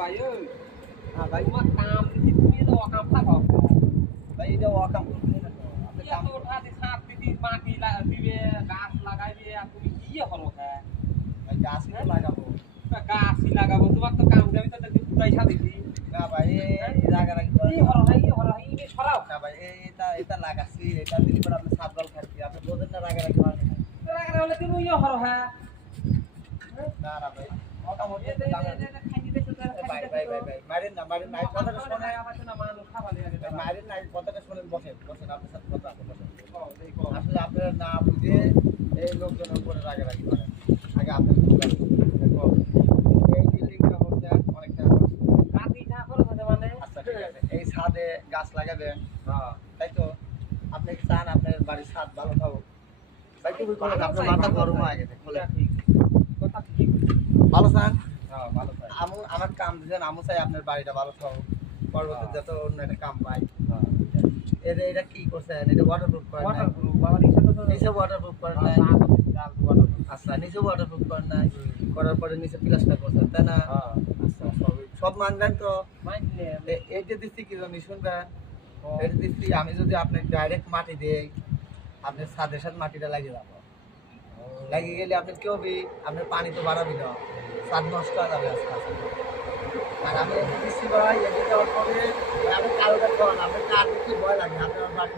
ভাই ওই ভাই তোমার কাম দিছি তুমি তো অকাম থাকো ভাই এটা ওয়াকাম করতে না তো আপনি কাম এত ঠাদি সাত দিদি মাটি দিবে গাছ লাগাইবে আর তুমি কি হলো হ্যাঁ ভাই গাছ তো লাগাবো গাছই লাগাবো তোমার তো কাম দেবে তো দেখি পুতাই দিছি না ভাই এই রাগারাগি কি হলো ভাই এই সরাও না ভাই এটা লাগাচ্ছি এটা দিলি পরে আপনি সাত বল খাচ্ছি আপনি বোঝেন না রাগারাগি মানে রাগা হলে তুমি হলো হ্যাঁ না না ভাই মোটামুটি ভাই ভাই ভাই ভাই মারেন না কথাটা শুনে মারেন না কথাটা শুনেন বসেন বসেন আপনার সাথে কথা আছে বসেন আসলে আপনারা না বুঝে এই লোকজনের উপরে রাগারাগি করেন আগে আপনি বুঝবেন দেখো এই বিল্ডিংটা হচ্ছে অনেকটা আচ্ছা ঠিক আছে এই ছাদে গাছ লাগাবেন তাই তো আপনি কি চান আপনার বাড়ির ছাদ ভালো থাকুক ভাই তুমি বলেন আপনার মাথা গরম হয়ে গেছে বলে ভালো চান আমার কাম দিচ্ছেন আমু চাই আপনার বাড়িটা ভালো থাকুক পরবর্তীতে যাতে অন্য একটা কাম পাই এটা কি করছেন এটা ওয়াটারপ্রুফ করেন নিচে ওয়াটারপ্রুফ করেন নাই আচ্ছা নিচে ওয়াটারপ্রুফ করেন নাই করার পরে নিচে প্লাস্টার করছেন তাই না আচ্ছা সব মানবেন তো এইটা দিচ্ছি কি জমি শুনবেন এটা দিচ্ছি আমি যদি আপনার ডাইরেক্ট মাটি দিই আপনার ছাদের সাথে মাটিটা লাগিয়ে যাবো লাগিয়ে গেলে আপনি কেউ বি আপনার পানি তো বাড়াবি না ছাদ নষ্ট হয়ে যাবে আস্তে আস্তে আর আমি এটি দিচ্ছি ভাই এটি দেওয়ার পরে আপনি কালোটা খাওয়ান আপনার কার দেখতে ভয় লাগে আপনি আমার বাড়ি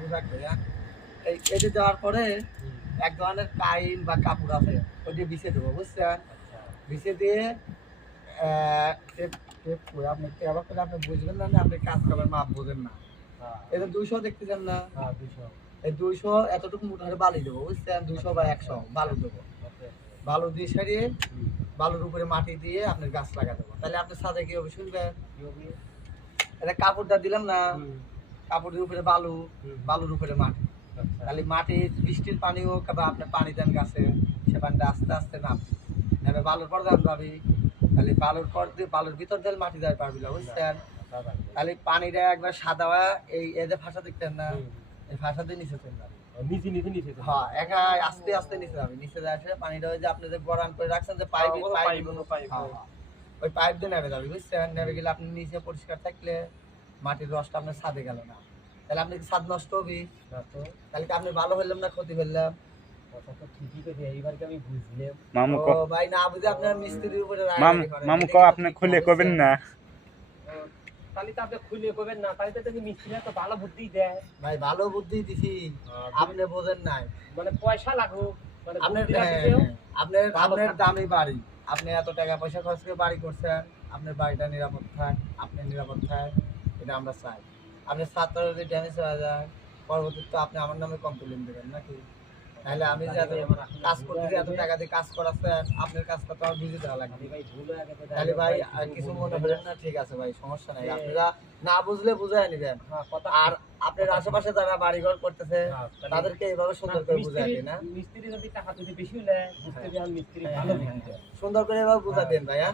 বুঝাক ভাইয়া এই এটি দেওয়ার পরে এক ধরনের কাইন বা কাপড় আছে ওইটি বিছিয়ে দেবো বুঝছেন বিছিয়ে দিয়ে আপনি আবার করে আপনি বুঝবেন না আপনি কাজ করবেন মাপ বোঝেন না এটা 200 দেখতেছেন না এই 200 এতটুকু মুঠারে বালি দেবো বুঝছেন 200 বা 100 বালু দেবো বালু দিয়ে সারিয়ে বালুর উপরে মাটি দিয়ে আপনার গাছ লাগা দেবো তাহলে আপনার সাথে কি হবে শুনবেন এটা কাপড়টা দিলাম না কাপড়ের উপরে বালু বালুর উপরে মাটি তাহলে মাটি বৃষ্টির পানি হোক বা আপনার পানি দেন গাছে সে পানিটা আস্তে আস্তে নামবে বালুর পর দাম পাবি তাহলে বালুর পর দিয়ে বালুর ভিতর দিয়ে মাটি দেওয়ার পারবি না বুঝছেন তাহলে পানিটা একবার সাদা এই এদের ভাষা দেখতেন না এই ভাষা দিয়ে নিচে চলে যাবে হ্যাঁ একা আস্তে আস্তে নিচে যাবে নিচে আসে পানিটা ওই যে আপনি যে বরান করে রাখছেন যে পাইপ ওই পাইপ দিয়ে নেমে যাবে বুঝছেন নেমে গেলে আপনি নিচে পরিষ্কার থাকলে মাটির রসটা আপনার ছাদে গেল না তাহলে আপনি ছাদ নষ্ট হবি তাহলে কি আপনি ভালো হইলাম না ক্ষতি হইলাম ভাই না বুঝে আপনার মিস্ত্রির উপরে মামু আপনি খুলে কবেন না তাহলে তো আপনি খুলে করবেন না তাহলে তো তুমি মিস্ত্রিরা তো ভালো বুদ্ধি দেয় ভাই ভালো বুদ্ধি দিছি আপনি বোঝেন নাই মানে পয়সা লাগুক মানে আপনার দামি বাড়ি আপনি এত টাকা পয়সা খরচ করে বাড়ি করছেন আপনার বাড়িটা নিরাপদ থাক আপনি নিরাপদ থাক এটা আমরা চাই আপনার ছাত্র যদি ড্যামেজ হয়ে যায় পরবর্তীতে আপনি আমার নামে কমপ্লেন দেবেন নাকি তাহলে আমি যে কাজ করতে এত টাকা দিয়ে কাজ করাচ্ছেন আপনার কাজটা তো আমার বুঝে দেওয়া লাগবে তাহলে ভাই কিছু মনে করেন না ঠিক আছে ভাই সমস্যা নাই আপনারা না বুঝলে বুঝাই নেবেন আর আপনার আশেপাশে যারা বাড়িঘর করতেছে তাদেরকে এইভাবে সুন্দর করে বুঝাই দিন না মিস্ত্রি যদি টাকা যদি বেশি নেয় মিস্ত্রি ভালো সুন্দর করে এভাবে বুঝাই দেন ভাইয়া